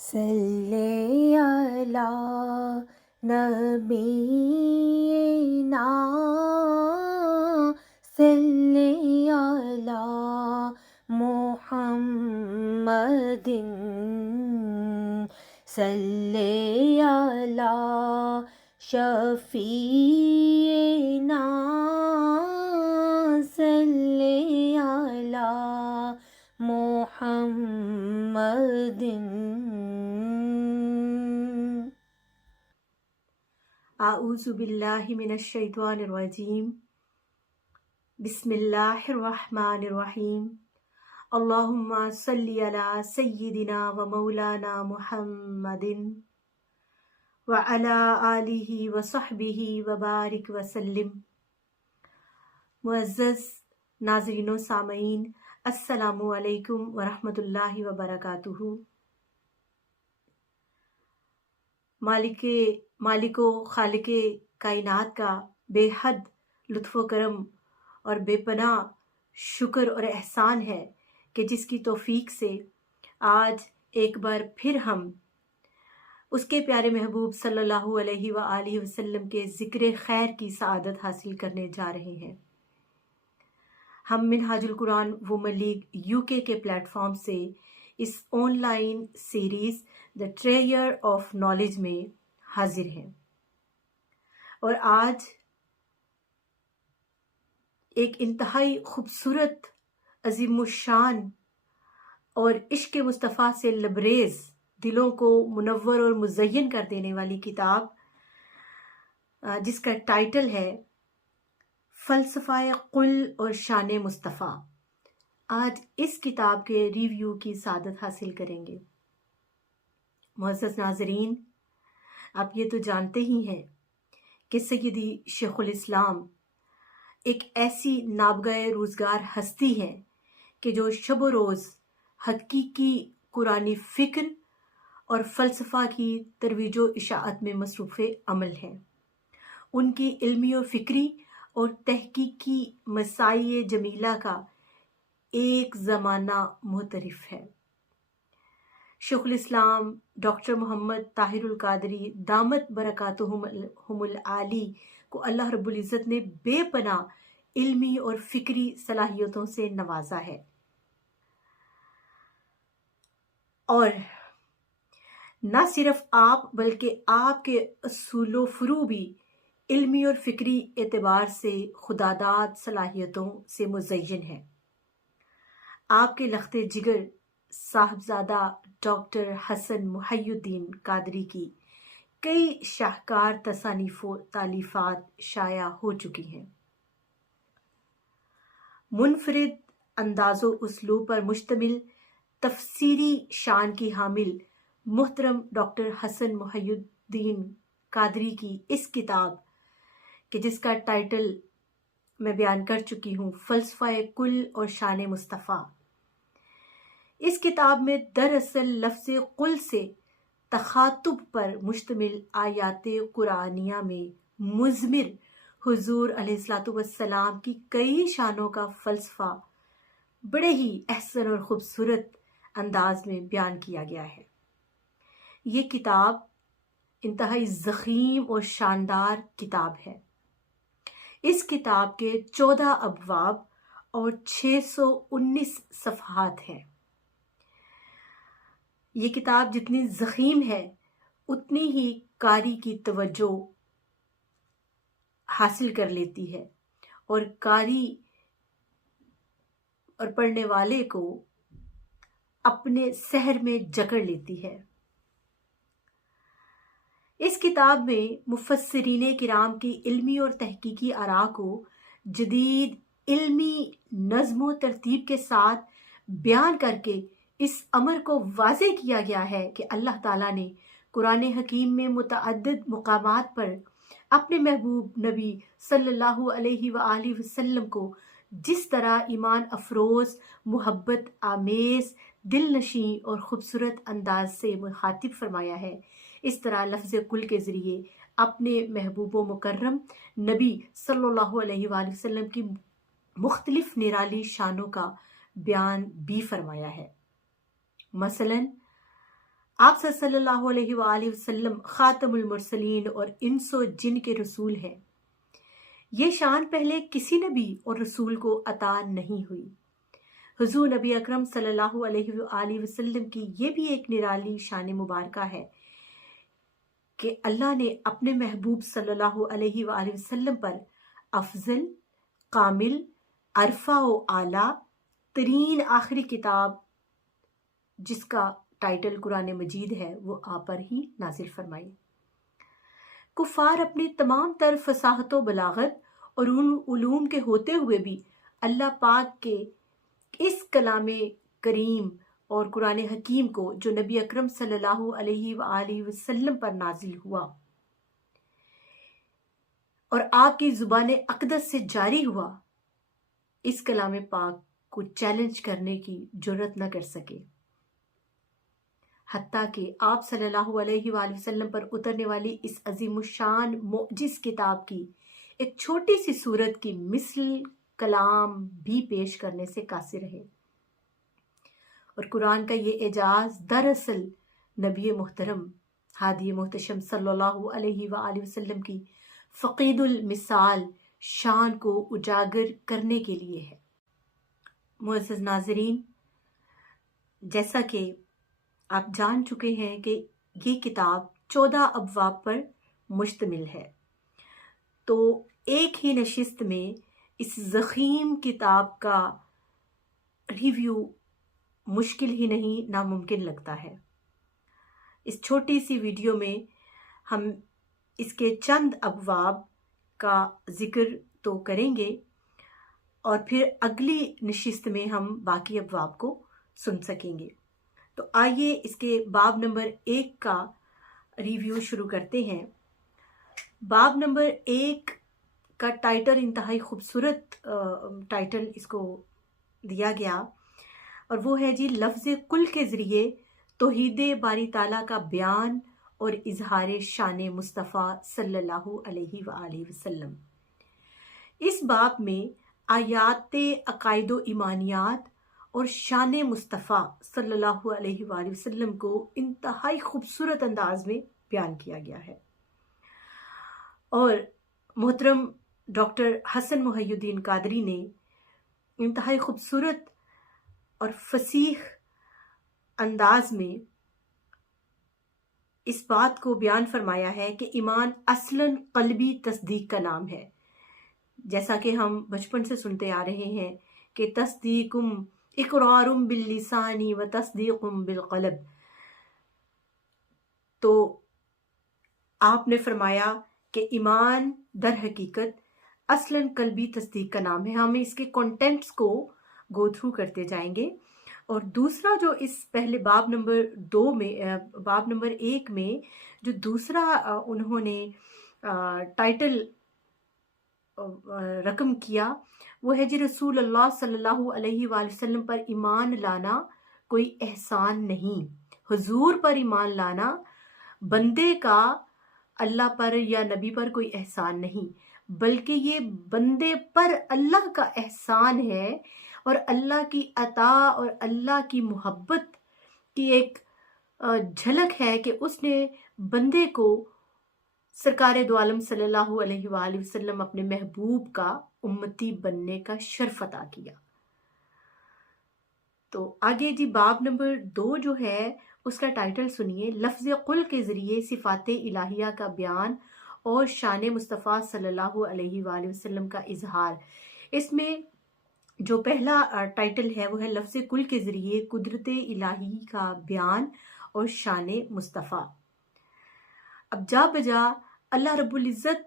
صلی علی نبینا صلی علی محمد صلی علی شفیعنا صلی علی محمد. اعوذ باللہ من الشیطان الرجیم. بسم اللہ الرحمن الرحیم. اللہم صلی علی سیدنا و مولانا محمد وعلی آلہ و صحبہ وبارک وسلم. معزز ناظرین و سامعین، السلام علیکم ورحمۃ اللہ وبرکاتہ. مالک و خالق کائنات کا بے حد لطف و کرم اور بے پناہ شکر اور احسان ہے کہ جس کی توفیق سے آج ایک بار پھر ہم اس کے پیارے محبوب صلی اللہ علیہ وآلہ وسلم کے ذکر خیر کی سعادت حاصل کرنے جا رہے ہیں. ہم Minhaj ul-Quran women league UK کے پلیٹ فارم سے اس online series the tree of knowledge میں حاضر ہیں، اور آج ایک انتہائی خوبصورت، عظیم الشان اور عشق مصطفیٰ سے لبریز، دلوں کو منور اور مزین کر دینے والی کتاب جس کا ٹائٹل ہے فلسفہ قل اور شان مصطفیٰ. آج اس کتاب کے ریویو کی سعادت حاصل کریں گے. معزز ناظرین، آپ یہ تو جانتے ہی ہیں کہ سیدی شیخ الاسلام ایک ایسی نابغہ روزگار ہستی ہے کہ جو شب و روز حقیقی قرآنی فکر اور فلسفہ کی ترویج و اشاعت میں مصروف عمل ہے. ان کی علمی و فکری اور تحقیقی مساعی جمیلہ کا ایک زمانہ معترف ہے. شیخ الاسلام ڈاکٹر محمد طاہر القادری دامت برکاتہم العالی کو اللہ رب العزت نے بے پناہ علمی اور فکری صلاحیتوں سے نوازا ہے، اور نہ صرف آپ بلکہ آپ کے اصول و فروع بھی علمی اور فکری اعتبار سے خداداد صلاحیتوں سے مزین ہے. آپ کے لخت جگر صاحبزادہ ڈاکٹر حسن محی الدین قادری کی کئی شاہکار تصانیف و تالیفات شائع ہو چکی ہیں. منفرد انداز و اسلوب پر مشتمل تفسیری شان کی حامل محترم ڈاکٹر حسن محی الدین قادری کی اس کتاب کہ جس کا ٹائٹل میں بیان کر چکی ہوں، فلسفہ کل اور شان مصطفیٰ، اس کتاب میں دراصل لفظ قل سے تخاطب پر مشتمل آیات قرآنیہ میں مضمر حضور علیہ السلام کی کئی شانوں کا فلسفہ بڑے ہی احسن اور خوبصورت انداز میں بیان کیا گیا ہے. یہ کتاب انتہائی ضخیم اور شاندار کتاب ہے. اس کتاب کے 14 ابواب اور 619 صفحات ہیں. یہ کتاب جتنی ضخیم ہے اتنی ہی قاری کی توجہ حاصل کر لیتی ہے، اور قاری اور پڑھنے والے کو اپنے سحر میں جکڑ لیتی ہے. اس کتاب میں مفسرین کرام کی علمی اور تحقیقی آراء کو جدید علمی نظم و ترتیب کے ساتھ بیان کر کے اس امر کو واضح کیا گیا ہے کہ اللہ تعالیٰ نے قرآن حکیم میں متعدد مقامات پر اپنے محبوب نبی صلی اللہ علیہ وآلہ وسلم کو جس طرح ایمان افروز، محبت آمیز، دل نشیں اور خوبصورت انداز سے مخاطب فرمایا ہے، اس طرح لفظ کل کے ذریعے اپنے محبوب و مکرم نبی صلی اللہ علیہ وآلہ وسلم کی مختلف نرالی شانوں کا بیان بھی فرمایا ہے. مثلاً آپ सल्लल्लाहु अलैहि वसल्लम खातमुल मुरसलीन और इंस और जिन के रसूल हैं। ये शान पहले किसी नबी और रसूल को अता नहीं हुई। हुजूर नबी अकरम सल्लल्लाहु अलैहि वसल्लम की ये भी एक निराली शान मुबारका है कि अल्लाह ने अपने महबूब सल्लल्लाहु अलैहि वसल्लम पर अफजल, कामिल, अरफा व आला तरीन आखिरी किताब जिसका टाइटल कुरान मजीद है वो आप पर ही नाजिल फरमाई। कुफार अपनी तमाम तर फसाहत व बलागत और उन उलूम के होते हुए भी अल्लाह पाक के इस कलाम करीम और कुरान हकीम को जो नबी अकरम सल्लल्लाहु अलैहि वसल्लम पर नाजिल हुआ और आपकी ज़ुबान अक़दस से जारी हुआ, इस कलाम पाक को चैलेंज करने की जुर्रत न कर सके। हत्ता कि आप सल्लल्लाहु अलैहि वसल्लम पर उतरने वाली इस अजीमुशान मोजिज़ किताब की एक छोटी सी सूरत की मिसल कलाम भी पेश करने से कासिर रहे। और कुरान का ये एजाज़ दरअसल नबी मुहतरम हादी मुहतशम सल्लल्लाहु अलैहि वसल्लम की फ़क़ीदुल मिसाल शान को उजागर करने के लिए है। मुअज़्ज़ज़ नाज़रीन, जैसा कि आप जान चुके हैं कि ये किताब 14 अबवाब पर मुश्तमिल है, तो एक ही नशिस्त में इस ज़ख़ीम किताब का रिव्यू मुश्किल ही नहीं नामुमकिन लगता है। इस छोटी सी वीडियो में हम इसके चंद अबवाब का ज़िक्र तो करेंगे और फिर अगली नशिस्त में हम बाकी अबवाब को सुन सकेंगे। तो आइए इसके बाब नंबर 1 का रिव्यू शुरू करते हैं। बाब नंबर 1 का टाइटल इंतहाई खूबसूरत टाइटल इसको दिया गया और वो है जी लफ्ज़ कुल के ज़रिए तौहीद बारी ताला का बयान और इजहार शान मुस्तफ़ा सल्लल्लाहु अलैहि वसल्लम। इस बाब में आयात अकायद व ईमानियात और शान मुस्तफ़ा सल्लल्लाहु अलैहि वसल्लम को इंतहाई खूबसूरत अंदाज में बयान किया गया है। और मोहतरम डॉक्टर हसन मुहय्यिद्दीन कादरी ने इंतहाई खूबसूरत और फसीह अंदाज में इस बात को बयान फरमाया है कि ईमान असलन क़ल्बी तस्दीक का नाम है। जैसा कि हम बचपन से सुनते आ रहे हैं कि तस्दीकुम इक़रारुम बिल लिसानी व तस्दीकुम बिल क़ल्ब। तो आपने फरमाया कि ईमान दर हकीकत असलन क़ल्बी तस्दीक का नाम है। हम इसके कंटेंट्स को गो थ्रू करते जाएंगे। और दूसरा जो इस पहले बाब नंबर 2 में बाब नंबर 1 में जो दूसरा उन्होंने टाइटल रकम किया वो है जी रसूल अल्लाह सल्लल्लाहु अलैहि वसल्लम पर ईमान लाना कोई एहसान नहीं। हुजूर पर ईमान लाना बंदे का अल्लाह पर या नबी पर कोई एहसान नहीं, बल्कि ये बंदे पर अल्लाह का एहसान है और अल्लाह की अता और अल्लाह की मोहब्बत की एक झलक है कि उसने बंदे को सरकार दो आलम सल्लल्लाहु अलैहि वसल्लम अपने महबूब का उम्मती बनने का शर्फ अता किया। तो आगे जी बाब नंबर 2 जो है उसका टाइटल सुनिए, लफ्ज़ कुल के ज़रिए सिफ़ात इलाहिया का बयान और शान मुस्तफ़ा सल्लल्लाहु अलैहि वसल्लम का इजहार। इसमें जो पहला टाइटल है वो है लफ्ज़ कुल के ज़रिए कुदरत इलाही का बयान और शान मुस्तफ़ा। अब जा बजा अल्लाह रब्बुल इज़्ज़त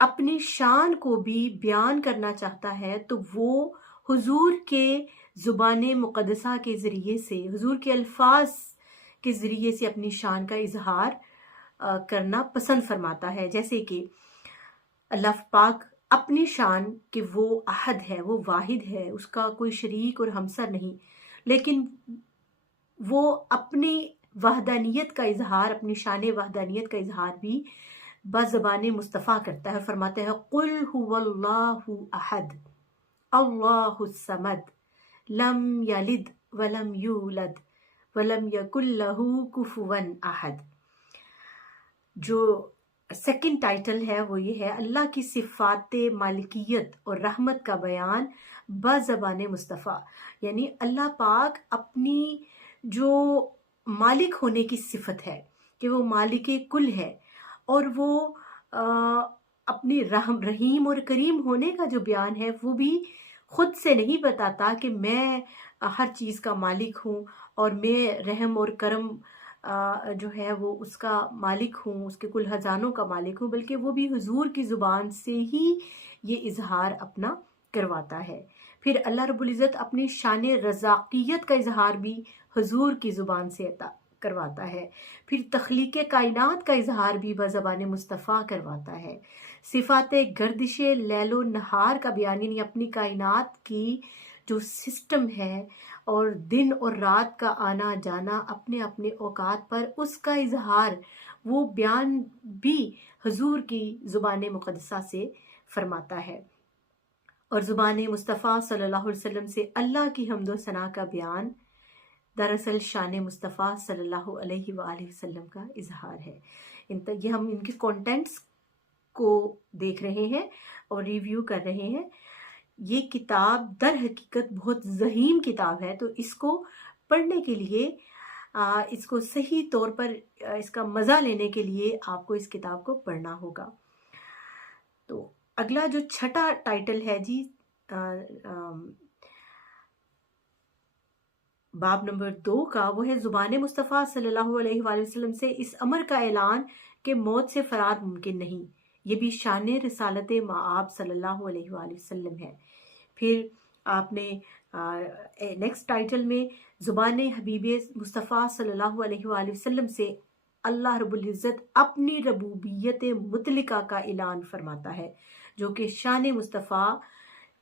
अपनी शान को भी बयान करना चाहता है तो वो हुजूर के ज़ुबान मुक़द्दसा के ज़रिए से, हुजूर के अल्फाज के ज़रिए से अपनी शान का इजहार करना पसंद फरमाता है। जैसे कि अल्लाह पाक अपनी शान कि वो अहद है, वो वाहिद है, उसका कोई शरीक और हमसर नहीं, लेकिन वो अपनी वहदानियत का इजहार, अपनी शान वहदानियत का इजहार भी बज़बान मुस्तफ़ा करता है। फरमाते हैं कुल हुवल्लाहु अहद अल्लाहुस समद लम यलिद वलम यूलद वलम यकुल लहू कुफुवन अहद। जो सेकंड टाइटल है वो ये है, अल्लाह की सिफ़ात मालिकियत और रहमत का बयान बज़बान मुस्तफ़ा। यानी अल्लाह पाक अपनी जो मालिक होने की सिफत है कि वो मालिक कुल है, और वो अपनी रहीम और करीम होने का जो बयान है वो भी खुद से नहीं बताता कि मैं हर चीज़ का मालिक हूँ और मैं रहम और करम जो है वो उसका मालिक हूँ, उसके कुल खजानों का मालिक हूँ, बल्कि वो भी हुजूर की ज़ुबान से ही ये इजहार अपना करवाता है। फिर अल्लाह रब्बुल इज़्ज़त अपनी शान रज़ाक़ियत का इजहार भी हुजूर की ज़ुबान से अता करवाता है। फिर तख्लीक़ कायनात का इजहार भी बज़बान मुस्तफ़ा करवाता है। सिफ़ात गर्दिश लैलो नहार का बयान, यानी अपनी कायनात की जो सिस्टम है और दिन और रात का आना जाना अपने अपने औकात पर, उसका इजहार वो बयान भी हुजूर की ज़ुबान मुक़द्दसा से फरमाता है। और ज़ुबान मुस्तफ़ा सल्लल्लाहु अलैहि वसल्लम से अल्लाह की हम्द व सना का बयान दरअसल शान मुस्तफ़ा सल्लल्लाहु अलैहि वसल्लम का इजहार है। ये हम इनके कंटेंट्स को देख रहे हैं और रिव्यू कर रहे हैं। ये किताब दर हकीकत बहुत ज़हीन किताब है, तो इसको पढ़ने के लिए इसको सही तौर पर इसका मज़ा लेने के लिए आपको इस किताब को पढ़ना होगा। तो अगला जो छठा टाइटल है जी, बाब नंबर 2 का, वो है ज़ुबान मुस्तफ़ा सल्लल्लाहु अलैहि वसल्लम से इस अमर का ऐलान कि मौत से फ़रार मुमकिन नहीं। ये भी शान रिसालत मआब सल्लल्लाहु अलैहि वसल्लम है। फिर आपने नेक्स्ट टाइटल में ज़ुबान हबीब मुस्तफ़ा सल्लल्लाहु अलैहि वसल्लम से अल्लाह रब्बुल इज़्ज़त अपनी रबूबियत मुतलका का ऐलान फरमाता है, जो कि शान मुस्तफ़ा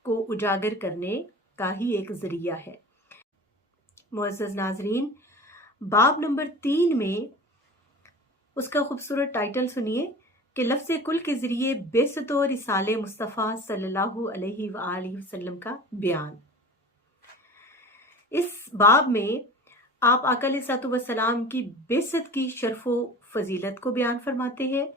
को उजागर करने का ही एक ज़रिया है। मुअज़्ज़ज़ नाज़रीन, बाब नंबर 3 में उसका खूबसूरत टाइटल सुनिए कि लफ्ज़ कुल के ज़रिए बेसत और रिसाले मुस्तफ़ा सल्लल्लाहु अलैहि वसल्लम का बयान। इस बाब में आप आका अलैहिस्सलातु वस्सलाम की बेसत की शर्फ़ व फ़जीलत को बयान फरमाते हैं।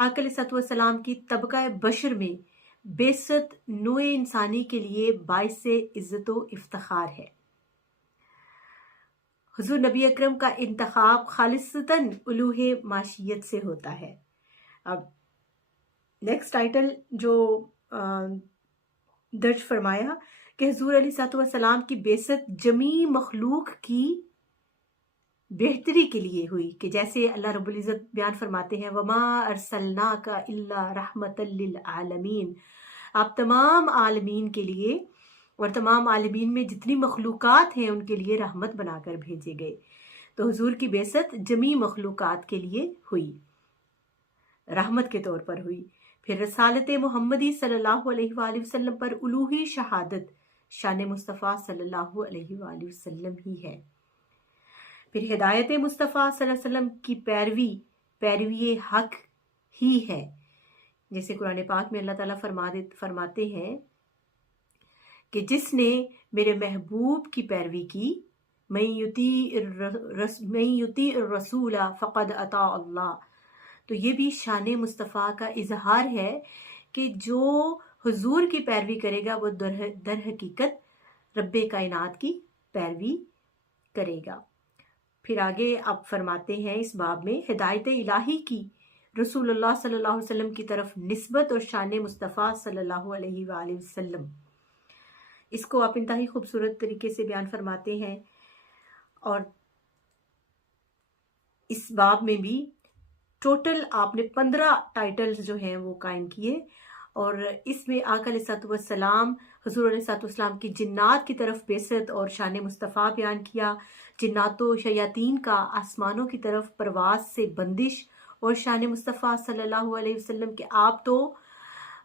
आका अलैहिस्सलातु वस्सलाम की तबका बशर में बेसत नोए इंसानी के लिए बाइस इज़्ज़त व इफ्तिखार है। हुज़ूर नबी अकरम का इंतखाब खालिसतन उलूहे माशियत से होता है। अब नेक्स्ट टाइटल जो दर्ज फरमाया कि हुज़ूर अलैहिस्सलातु वस्सलाम की बेसत जमी मखलूक की बेहतरी के लिए हुई, कि जैसे अल्लाह रब्बुल इज़्ज़त बयान फरमाते हैं, वमा अरसलनाका इल्ला रहमतल लिल आलमीन, आप तमाम आलमीन के लिए और तमाम आलमीन में जितनी मखलूक़ात हैं उनके लिए रहमत बनाकर भेजे गए। तो हुजूर की बेसत जमी मखलूक़ात के लिए हुई, रहमत के तौर पर हुई। फिर रसालत मोहम्मदी सल्लल्लाहु अलैहि वसल्लम पर उलूही शहादत शान मुस्तफ़ा सल्लल्लाहु अलैहि वसल्लम ही है। फिर हिदायत मुस्तफ़ा सल्लल्लाहु अलैहि वसल्लम की पैरवी हक ही है, जैसे कुरान पाक में अल्लाह ताला फरमाते हैं कि जिसने मेरे महबूब की पैरवी की, मैं युती रसूला फ़क़द अता अल्लाह। तो ये भी शान मुस्तफ़ा का इजहार है कि जो हुजूर की पैरवी करेगा वो दर हकीकत रब्बे कायनात की पैरवी करेगा। फिर आगे आप फरमाते हैं इस बाब में, हिदायत इलाही की रसूलुल्लाह सल्लल्लाहु अलैहि वसल्लम की तरफ निस्बत और शान मुस्तफ़ा सल्लल्लाहु अलैहि वसल्लम, इसको आप इंतहाई खूबसूरत तरीके से बयान फरमाते हैं। और इस बाब में भी टोटल आपने 15 टाइटल्स जो हैं वो कायम किए, और इसमें आका अलैहिस्सलातु वस्सलाम हुज़ूर अलैहिस्सलातु वस्सलाम की जिन्नात की तरफ बेसत और शान मुस्तफ़ा बयान किया, जिन्नातो शयातीन का आसमानों की तरफ परवाज़ से बंदिश, और शान मुस्तफ़ा सल्लल्लाहु अलैहि वसल्लम के आप तो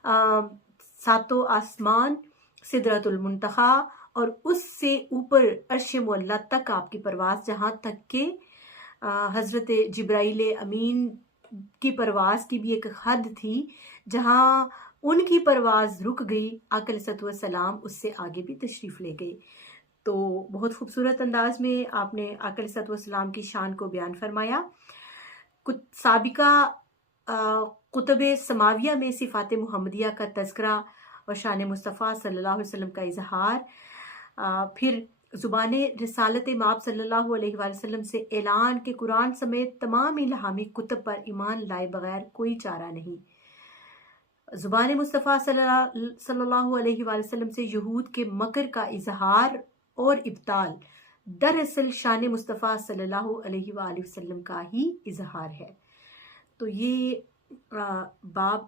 सातों आसमान, सिदरतुल मुंतहा और उससे ऊपर अर्श मुअल्ला तक आपकी परवाज़, जहाँ तक के हज़रत जिब्राइल अमीन की परवाज़ की भी एक हद थी, जहाँ उनकी परवाज़ रुक गई, आका अलैहिस्सलातु वस्सलाम उससे आगे भी तशरीफ़ ले गए। تو بہت خوبصورت انداز میں آپ نے آقا علیہ السلام کی شان کو بیان فرمایا. کچھ سابقہ کتب سماویہ میں صفات محمدیہ کا تذکرہ اور شان مصطفیٰ صلی اللہ علیہ وسلم کا اظہار، پھر زبان رسالت مآب صلی اللہ علیہ وآلہ وسلم سے اعلان کہ قرآن سمیت تمام الہامی کتب پر ایمان لائے بغیر کوئی چارہ نہیں. زبان مصطفیٰ صلی اللہ علیہ وآلہ وسلم سے یہود کے مکر کا اظہار اور ابطال دراصل شان مصطفیٰ صلی اللہ علیہ وآلہ وسلم کا ہی اظہار ہے. تو یہ باب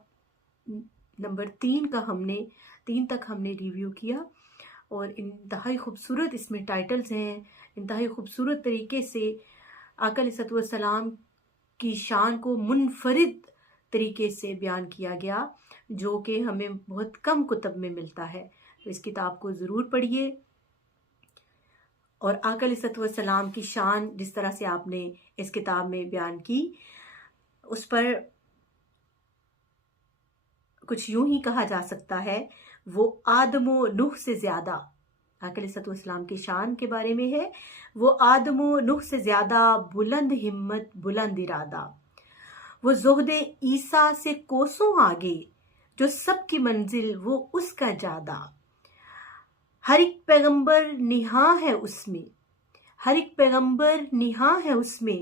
نمبر 3 کا ہم نے 3 تک ہم نے ریویو کیا، اور انتہائی خوبصورت اس میں ٹائٹلز ہیں. انتہائی خوبصورت طریقے سے آقا علیہ السلام کی شان کو منفرد طریقے سے بیان کیا گیا، جو کہ ہمیں بہت کم کتب میں ملتا ہے. تو اس کتاب کو ضرور پڑھیے، اور آقا علیہ السلام کی شان جس طرح سے آپ نے اس کتاب میں بیان کی، اس پر کچھ یوں ہی کہا جا سکتا ہے، وہ آدم و نوح سے زیادہ، آقا علیہ السلام کی شان کے بارے میں ہے، وہ آدم و نوح سے زیادہ بلند ہمت بلند ارادہ، وہ زہد عیسیٰ سے کوسوں آگے، جو سب کی منزل وہ اس کا جادہ. ہر ایک پیغمبر نہاں ہے اس میں، ہر ایک پیغمبر نہاں ہے اس میں،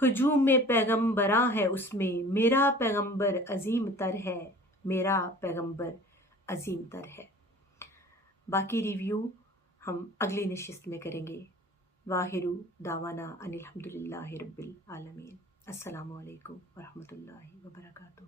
ہجوم میں پیغمبراں ہے اس میں، میرا پیغمبر عظیم تر ہے، میرا پیغمبر عظیم تر ہے. باقی ریویو ہم اگلی نشست میں کریں گے. واخر دعوانا ان الحمدللہ رب العالمین. السلام علیکم ورحمۃ اللہ وبرکاتہ.